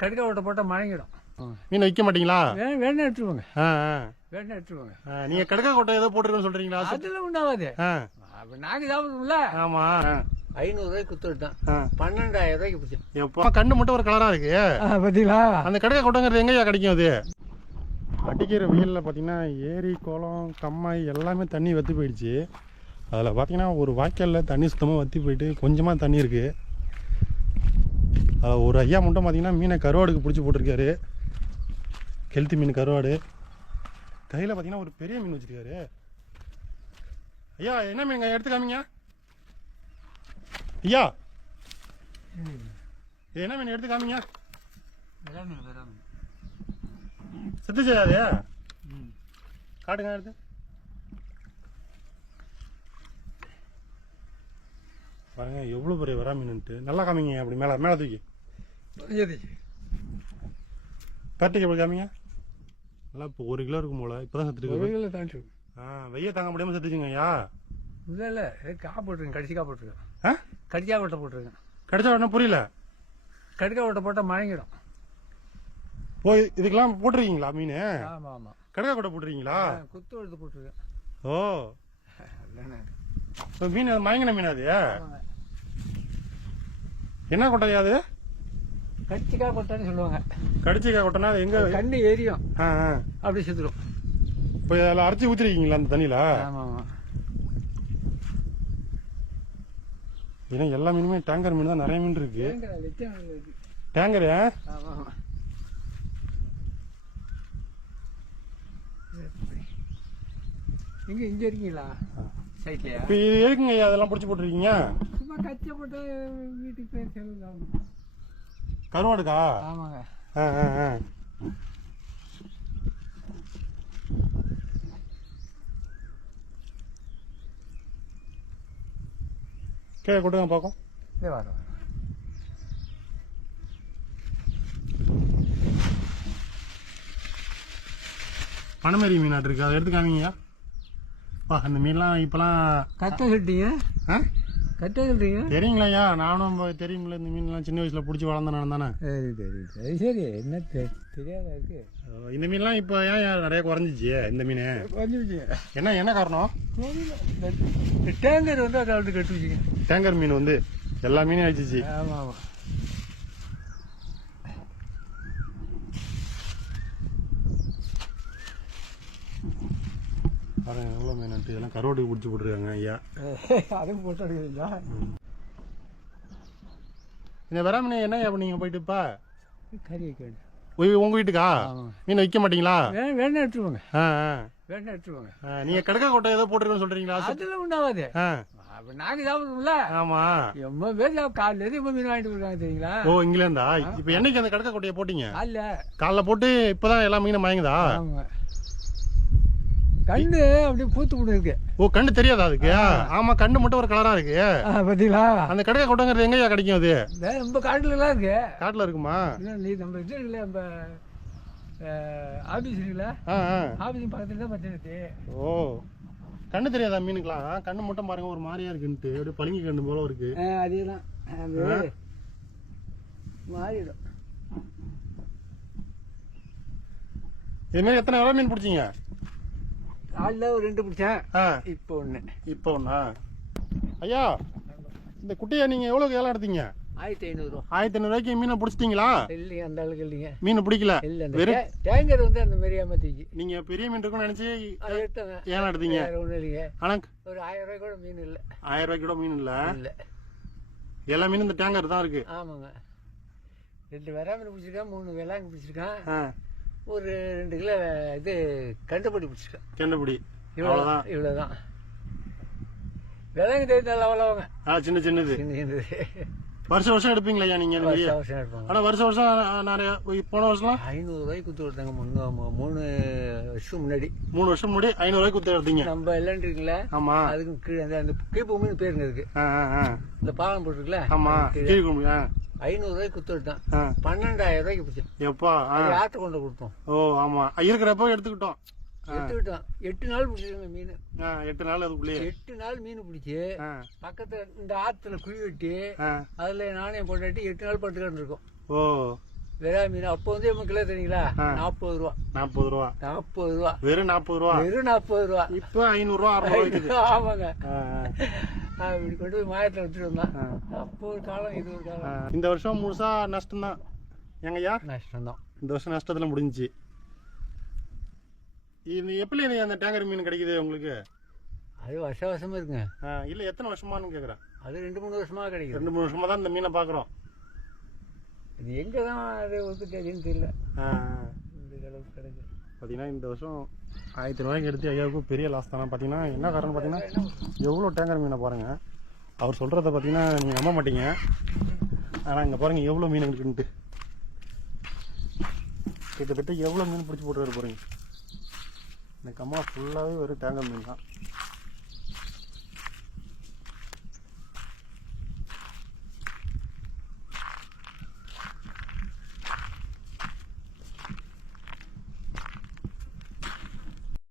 கடுக்க ஓட்ட போட்டால் மயங்கிடும். மீன் வைக்க மாட்டீங்களா? வேணா எடுத்துருவாங்க. வேணா எடுத்துருவாங்க. நீங்க கடுக்க கொட்டை ஏதோ போட்டுருக்கோன்னு சொல்றீங்களா? அதெல்லாம் உண்டாவாது. நாங்க சாப்பிடுவோம்ல. ஆமா. 500 ரூபாய்க்கு குத்துட்டான். 12,000 ரூபாய்க்கு பிடிச்சோம். எப்போ கண்ணு மட்டும் ஒரு கலரா இருக்கு பார்த்தீங்களா? அந்த கடுக்க கொட்டைங்கிறது எங்கயா கிடைக்கும்? அது அடிக்கிற வெயிலில் பார்த்தீங்கன்னா ஏரி குளம் கம்மாய் எல்லாமே தண்ணி வற்றி போயிடுச்சு. அதில் பார்த்தீங்கன்னா ஒரு வாய்க்காலில் தண்ணி சுத்தமாக வற்றி போயிட்டு கொஞ்சமாக தண்ணி இருக்குது. அதில் ஒரு ஐயா மட்டும் பார்த்தீங்கன்னா மீனை கருவாடுக்கு பிடிச்சி போட்டிருக்காரு. கெளுத்தி மீன் கருவாடு. கையில் பார்த்தீங்கன்னா ஒரு பெரிய மீன் வச்சுருக்காரு. ஐயா என்ன மீனுங்க எடுத்து காமிங்க. ஐயா என்ன மீன் எடுத்து காமிங்க. செத்து செய்யாது காட்டுங்க எடுத்து. பாருங்க எவ்வளோ பெரிய வரா மீன்ட்டு. நல்லா காமிங்க. அப்படி மேலே மேலே தூக்கி பேட்டைக்கு எப்படி காமிங்க. நல்லா இப்போ 1 கிலோ இருக்கும் போல. இப்போ தான் செத்துருக்கு. வெய்ய தாங்க முடியாமல் செத்துச்சுங்க ஐயா. இல்லை கா போட்டிருக்கேன். கடிச்சிக்கா போட்டிருக்கேன். கடிச்சா ஓட்ட போட்டிருக்கேன். கடிச்சா உடனே புரியல. கடுக்க ஓட்ட போட்டால் மயங்கிடும். போய் இதுக்கெல்லாம் போட்டிருக்கீங்களா மீன்? ஆமாம் ஆமாம். கடுக்கா கொட்டை போட்டிருக்கீங்களா? குத்து எடுத்து போட்டிருக்கேன். ஓ மீன் மயங்கின மீன் அது என்ன கொட்டையா? அது கடிச்சிக்கா கொட்டைன்னு சொல்லுவாங்க. கடிச்சிக்கா கொட்டைனா அது எங்க கண்ணு எரியும். அப்படி செத்துடும். இப்போ அதில் அரைச்சி ஊற்றிருக்கீங்களா அந்த தண்ணியில்? ஆமாம் ஆமாம். ஏன்னா எல்லா மீனுமே டேங்கர் மீன் தான். நிறைய மீன் இருக்கு. டேங்கரு இங்க இருக்கீங்களா? இப்போ இது எதுக்குங்க அதெல்லாம் பிடிச்சி போட்டுருக்கீங்க? சும்மா கச்சை போட்டு வீட்டுக்கு போய் செல்லுங்க. கருவாடுக்கா? ஆமாங்க. கீழே கொடுங்க பார்க்கும். வரும். பனமேரி மீனாட்டு இருக்கு. அதை எடுத்து காமிங்கய்யா. அந்த மீன்லாம் இப்பெல்லாம் கட்ட சொல்லிட்டீங்க. கட்ட சொல்றீங்க தெரியுங்களா ஐயா? நானும் தெரியுங்களா இந்த மீன்லாம் சின்ன வயசுல பிடிச்சி வளர்ந்த நான் தானே. சரி சரி. என்ன தெரியாதா இருக்கு? இந்த மீன்லாம் இப்போ ஏன் நிறைய குறைஞ்சிச்சு? இந்த மீன் குறைஞ்சிச்சு. என்ன காரணம்? டேங்கர் வந்து அதை வந்து கட்டு வச்சுங்க. டேங்கர் மீன் வந்து எல்லா மீனும் அழிச்சிச்சு. ஆமாம் ஆமாம். பாருங்க எவ்வளோ மீன்ட்டு. இதெல்லாம் கருவாட்டுக்கு பிடிச்சி போட்டுருக்காங்க ஐயா. அதுவும் போட்டு எடுக்கிறீங்களா? இந்த வெறா மீன் என்ன ஐயா பண்ணீங்க போயிட்டு இப்போ? கறி வைக்க. உங்க வீட்டுக்கா மீன் வைக்க மாட்டீங்களா? வேணா எடுத்துருவாங்க. வேணா எடுத்துருவாங்க. நீங்க கடுக்கா கொட்டை ஏதோ போட்டுருக்கோன்னு சொல்றீங்களா? அதெல்லாம் உண்டாவாது. நாங்க சாப்பிடுவோம்ல. ஆமா. எம்ம பேர் காலையில இருந்து மீன் வாங்கிட்டு போயிருக்காங்க தெரியுங்களா? ஓ இங்கிலாந்தா? இப்ப என்னைக்கு அந்த கடுக்கா கொட்டையை போட்டீங்க? காலைல போட்டு இப்பதான் எல்லா மீனும் மயங்குதா? கண்ணு அப்படியே பூத்து போட்டு இருக்கு. ஓ கண்ணு தெரியாதா அதுக்கு? ஆமா கண்ணு மட்டும் ஒரு கலரா இருக்கு. பாத்தீங்களா? அந்த கடுக்கா கொட்டைங்கிறது எங்கயா கிடைக்கும்? அது நம்ம காட்டுல எல்லாம் இருக்கு. காட்டுல இருக்குமா? நீ நம்ம இது இருக்குல்ல, நம்ம ஆபீஸ் இருக்குல்ல, ஆபீஸ் பக்கத்துல தான் பத்தினது. ஓ கண்ணு தெரியாதா மீனுக்கலாம்? கண்ணு மட்டும் பாருங்க ஒரு மாதிரியா இருக்குன்ட்டு. அப்படியே பளிங்கு கண்ணு போல இருக்கு. அதேதான் மாறிடும். இது மாதிரி எத்தனை எவ்வளோ மீன் பிடிச்சிங்க? காலைல ஒரு 2 பிடிச்சேன். இப்போ ஒண்ணா? ஐயா இந்த குட்டியை நீங்க எவ்வளவு ஏலம் எடுத்தீங்க? 1500. 1500 ரூபாய்க்கு மீனை பிடிச்சிட்டீங்களா? இல்லைங்க அந்த அளவுக்கு இல்லைங்க. மீன் பிடிக்கல. இல்ல டேங்கர் வந்து அந்த மாதிரி ஏமாத்திச்சு. நீங்க பெரிய மீன் இருக்கும்னு நினைச்சு எடுத்தாங்க. ஏலம் எடுத்தீங்க. ஒண்ணும் இல்லைங்க. ஆனா ஒரு 1000 ரூபாய் கூட மீன் இல்ல. 1000 ரூபாய்க்கு கூட மீன் இல்ல. எல்லா மீனும் இந்த டேங்கர் தான் இருக்கு. ஆமாங்க. 2 வெறா மீன் பிடிச்சிருக்கேன், 3 வெள்ளாங்க பிடிச்சிருக்கேன், ஒரு 2 கிலோ இது கண்டுபிடி பிடிச்சிருக்கேன். கண்டுபிடி இவ்வளவுதான். இவ்வளவுதான். வெள்ளாங்க தெரிந்தால அவ்வளவுங்க. சின்ன சின்னது. வருஷம் வருஷம் எடுப்பீங்களா ஐயா நீங்க? வருஷம் எடுப்பாங்க. ஆனா வருஷம் வருஷம் நிறைய போன வருஷம் 500 ரூபாய்க்கு குத்து கொடுத்தாங்க. 3 வருஷம் முன்னாடி. 3 வருஷம் முன்னாடி 500 ரூபாய்க்கு குத்து எடுத்தீங்க. நம்ம எல்லாம் இருக்குல்ல. ஆமா. அதுக்கு கீழே அந்த கீழ்பூமின்னு பேருங்க இருக்கு. இந்த பாலம் போட்டுருக்குல்ல. ஆமா கீழ்பூமி. 500 ரூபாய்க்கு குத்து எடுத்தான். 12,000 ரூபாய்க்கு பிடிச்சோம். எப்பா ஆற்ற கொண்டு கொடுத்தோம். ஓ ஆமா இருக்கிறப்ப எடுத்துக்கிட்டோம். 8 நாள் பிடிச்சிருங்க மீன். 8 நாள் அதுக்குள்ளே 8 நாள் மீன் பிடிச்சி பக்கத்துல இந்த ஆத்துல குழி வெட்டி அதுல நாணயம் போட்டாட்டி 8 நாள் பட்டுக்கிட்டு இருக்கோம். ஓ விரா மீன் அப்போ வந்து எவ்வளோ கிலோ தெரியுங்களா? 40 ரூபா. 40 ரூபா. 40 ரூபா. வெறும் 40 ரூபா. வெறும் 40 ரூபா. இப்போ 500 ரூபா 600 ரூபா. ஆமாங்க. இப்படி கொண்டு போய் மாயத்தில் விட்டுட்டு வந்தான். அப்போ ஒரு காலம், இது ஒரு காலம். இந்த வருஷம் முழுசா நஷ்டம் தான் எங்கய்யா? நஷ்டம் தான். இந்த வருஷம் நஷ்டத்தில் முடிஞ்சிச்சு. இது எப்படி அந்த டேங்கர் மீன் கிடைக்குது உங்களுக்கு? அது வருஷம் இருக்குங்க. இல்லை எத்தனை வருஷமானு கேட்குறேன். அது 2-3 வருஷமாக கிடைக்குது. 2-3 வருஷமாக தான் இந்த மீனை பார்க்குறோம். இது எங்கே தான் அது வந்து தெரியுன்னு தெரியல. இந்த அளவுக்கு கிடைக்குது. பார்த்தீங்கன்னா இந்த வருஷம் 1000 ரூபாய்க்கு எடுத்து ஐயாவுக்கும் பெரிய லாஸ் தானே. பார்த்தீங்கன்னா என்ன காரணம் பார்த்தீங்கன்னா எவ்வளோ டேங்கர் மீனை பாருங்கள். அவர் சொல்கிறத பார்த்தீங்கன்னா நீங்கள் நம்ப மாட்டீங்க. ஆனால் இங்கே பாருங்கள் எவ்வளோ மீன் இருக்குன்ட்டு. கிட்டத்தட்ட எவ்வளோ மீன் பிடிச்சி போட்டு வர போகிறீங்க. இந்த கம்மா ஃபுல்லாகவே ஒரு டேங்கர் மீன் தான்.